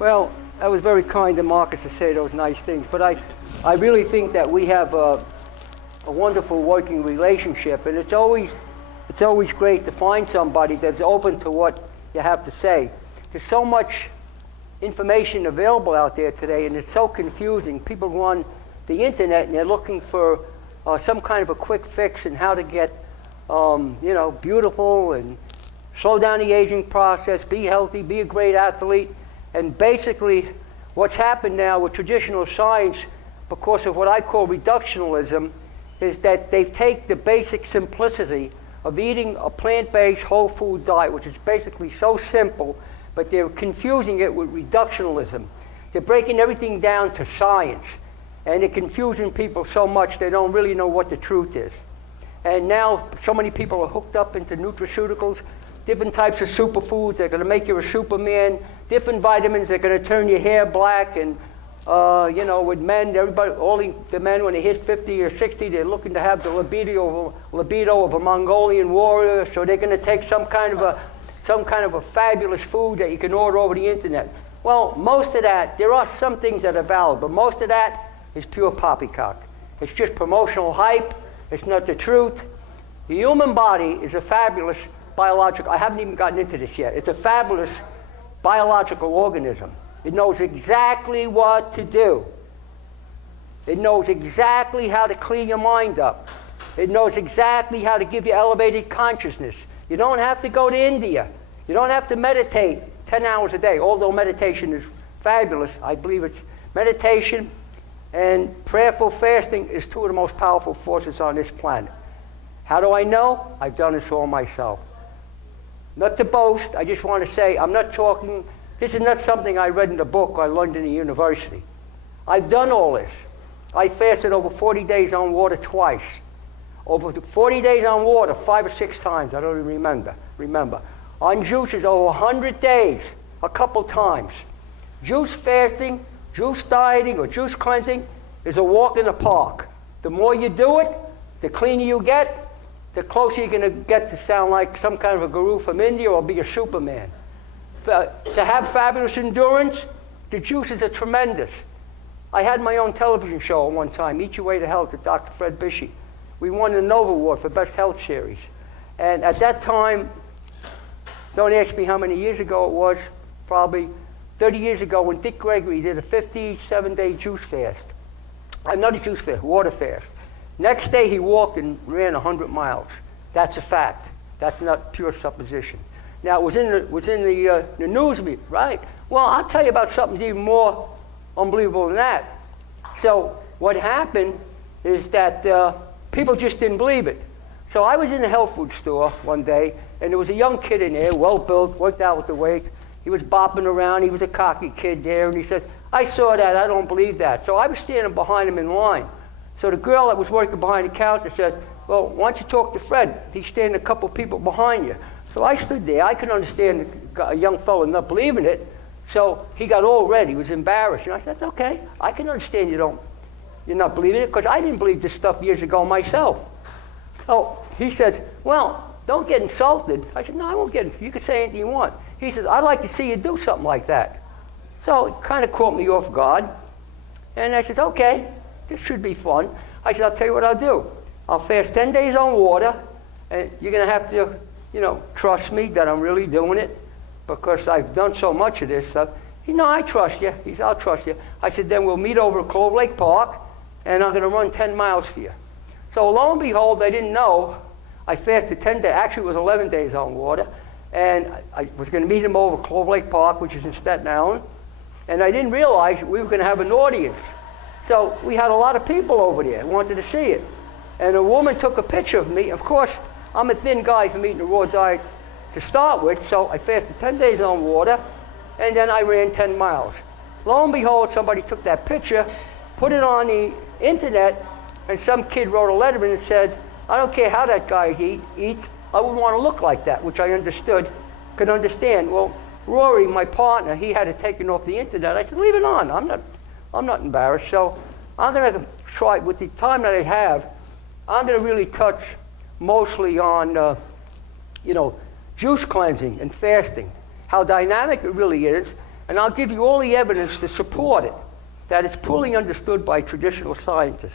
Well, that was very kind of Marcus to say those nice things, but I really think that we have a wonderful working relationship, and it's always great to find somebody that's open to what you have to say. There's so much information available out there today, and it's so confusing. People go on the internet and they're looking for some kind of a quick fix and how to get, beautiful and slow down the aging process, be healthy, be a great athlete. And basically, what's happened now with traditional science, because of what I call reductionism, is that they've taken the basic simplicity of eating a plant-based whole food diet, which is basically so simple, but they're confusing it with reductionism. They're breaking everything down to science, and they're confusing people so much they don't really know what the truth is. And now so many people are hooked up into nutraceuticals, different types of superfoods that are going to make you a Superman, different vitamins that are going to turn your hair black, and with men, everybody, all the men when they hit 50 or 60, they're looking to have the libido of a Mongolian warrior, so they're going to take some kind of a fabulous food that you can order over the internet. Well, most of that, there are some things that are valid, but most of that is pure poppycock. It's just promotional hype. It's not the truth. The human body is a fabulous biological, I haven't even gotten into this yet, it's a fabulous biological organism. It knows exactly what to do. It knows exactly how to clean your mind up. It knows exactly how to give you elevated consciousness. You don't have to go to India. You don't have to meditate 10 hours a day, although meditation is fabulous. I believe it's meditation and prayerful fasting is two of the most powerful forces on this planet. How do I know? I've done this all myself. Not to boast, I just want to say, this is not something I read in a book or I learned in a university. I've done all this. I fasted over 40 days on water twice. Over 40 days on water 5 or 6 times, I don't even remember. On juices over 100 days, a couple times. Juice fasting, juice dieting, or juice cleansing is a walk in the park. The more you do it, the cleaner you get, the closer you're going to get to sound like some kind of a guru from India or be a Superman. To have fabulous endurance, the juices are tremendous. I had my own television show at one time, Eat Your Way to Health with Dr. Fred Bisci. We won the Nova Award for Best Health Series. And at that time, don't ask me how many years ago it was, probably 30 years ago when Dick Gregory did a 57-day juice fast. Not a juice fast, water fast. Next day he walked and ran 100 miles. That's a fact. That's not pure supposition. Now, it was in the news, right? Well, I'll tell you about something even more unbelievable than that. So what happened is that people just didn't believe it. So I was in the health food store one day, and there was a young kid in there, well-built, worked out with the weight. He was bopping around. He was a cocky kid there, and he said, I saw that. I don't believe that. So I was standing behind him in line. So the girl that was working behind the counter said, well, why don't you talk to Fred? He's standing a couple people behind you. So I stood there. I could understand a young fellow not believing it. So he got all red. He was embarrassed. And I said, that's okay. I can understand you're not believing it, because I didn't believe this stuff years ago myself. So he says, well, don't get insulted. I said, no, I won't get insulted. You can say anything you want. He says, I'd like to see you do something like that. So it kind of caught me off guard. And I said, okay, this should be fun. I said, I'll tell you what I'll do. I'll fast 10 days on water, and you're going to have to, trust me that I'm really doing it, because I've done so much of this stuff. He said, no, I trust you. He said, I'll trust you. I said, then we'll meet over at Clove Lake Park, and I'm going to run 10 miles for you. So lo and behold, I didn't know. I fasted 10 days. Actually, it was 11 days on water. And I was going to meet him over at Clove Lake Park, which is in Staten Island. And I didn't realize we were going to have an audience. So we had a lot of people over there who wanted to see it. And a woman took a picture of me. Of course, I'm a thin guy from eating a raw diet to start with, so I fasted 10 days on water, and then I ran 10 miles. Lo and behold, somebody took that picture, put it on the internet, and some kid wrote a letter and said, I don't care how that guy eats, I wouldn't want to look like that, which I could understand. Well, Rory, my partner, he had it taken off the internet. I said, leave it on. I'm not embarrassed. So I'm going to try, with the time that I have, I'm going to really touch mostly on, juice cleansing and fasting, how dynamic it really is, And I'll give you all the evidence to support it, that it's poorly understood by traditional scientists.